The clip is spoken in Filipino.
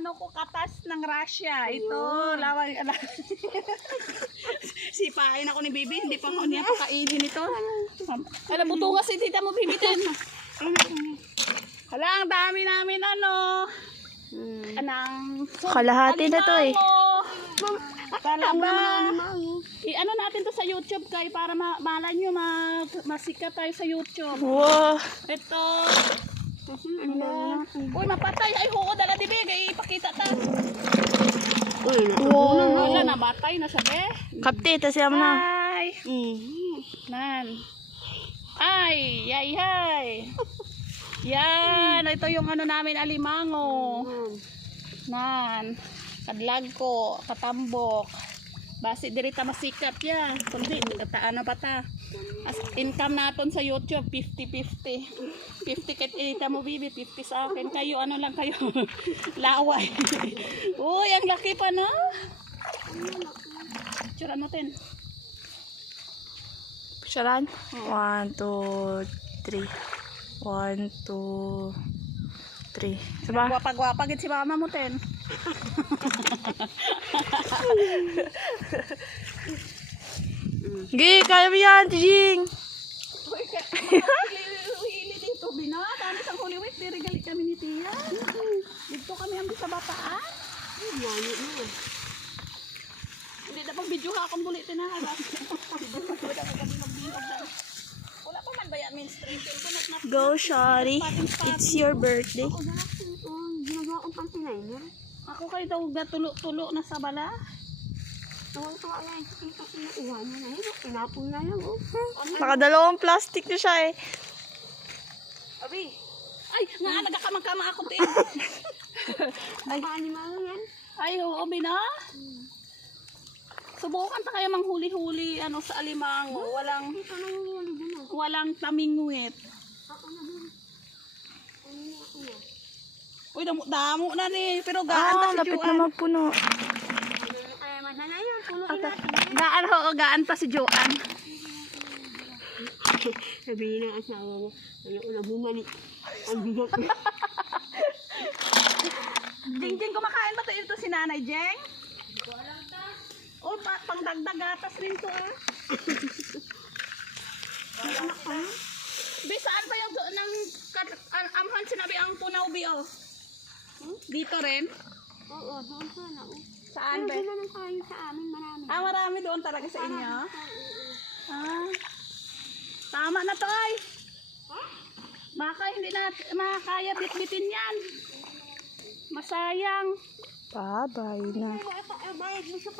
ano ko, katas ng Russia. Ito, laway. Sipain ako ni Bibi, hindi pa ako niya pakainin ito. Alam, butungas si tita mo, Bibi, din. Hala, ang dami namin, ano. Anang... Kalahati na to eh. Talaba. I-ano natin to sa YouTube, kay para malay nyo, masikat tayo sa YouTube. Wow. Ito. Uy, mapatay. Ay, huko dala di bigay. Ipakita ta. Wow. Wala na, batay na sabi. Kapte, tas yaman na. Ay. Nan. Ay, yay, yay. Yan, ito yung ano namin, alimango. Nan. Kadlag ko, katambok. Basi dirita masikat ya. Kundi, ano pa ta. As income natin sa YouTube, 50-50. 50 kit irita mo, Bibi, 50 sa akin. Kayo, ano lang kayo. Laway. Uy, ang laki pa na. Tsura natin. Picturean? 1, 2, 3. 1, 2, 3. Diba? Gwapa-gwapa git si mama mo, ten. Gi, kaya mo yan, Tijing. Uy, hili dito, Bina. Tanis ang Holy Week, dirigali kami ni Tia. Dito kami ang sa bataan. Hindi na pang video ha akong bulitin na. Wala pa man ba yan, mainstream? Go, Shari. It's your birthday. Ako kayo daw tulo-tulo na sa bala. Nakadalawang plastic na siya eh. Abi. Ay, nga nagkakamang-kama ako din. Ay, oo, Bina. Subukan pa kayo manghuli-huli ano sa alimango. Walang tamingwit. Uy, damo na ni. Pero gaan pa si lapit Joan. na magpuno. Gaan pa si Joan. Sabihin ng asawa mo, wala bumalik. Ang bigat. Jeng, kumakain ba ito si Nanay Jeng? Oh, pangdagdag gatas rin to ah. Bi, saan pa yung ng amhan sinabi ang punaw, Bi, oh? Dito rin? Oo, doon sana. Saan, Bi? Doon lang kain sa amin, marami. Ah, marami doon talaga sa inyo? Ah, tama na to ay. Baka hindi na makakaya bitbitin yan. Masayang. Bye-bye na. Bayad mo sa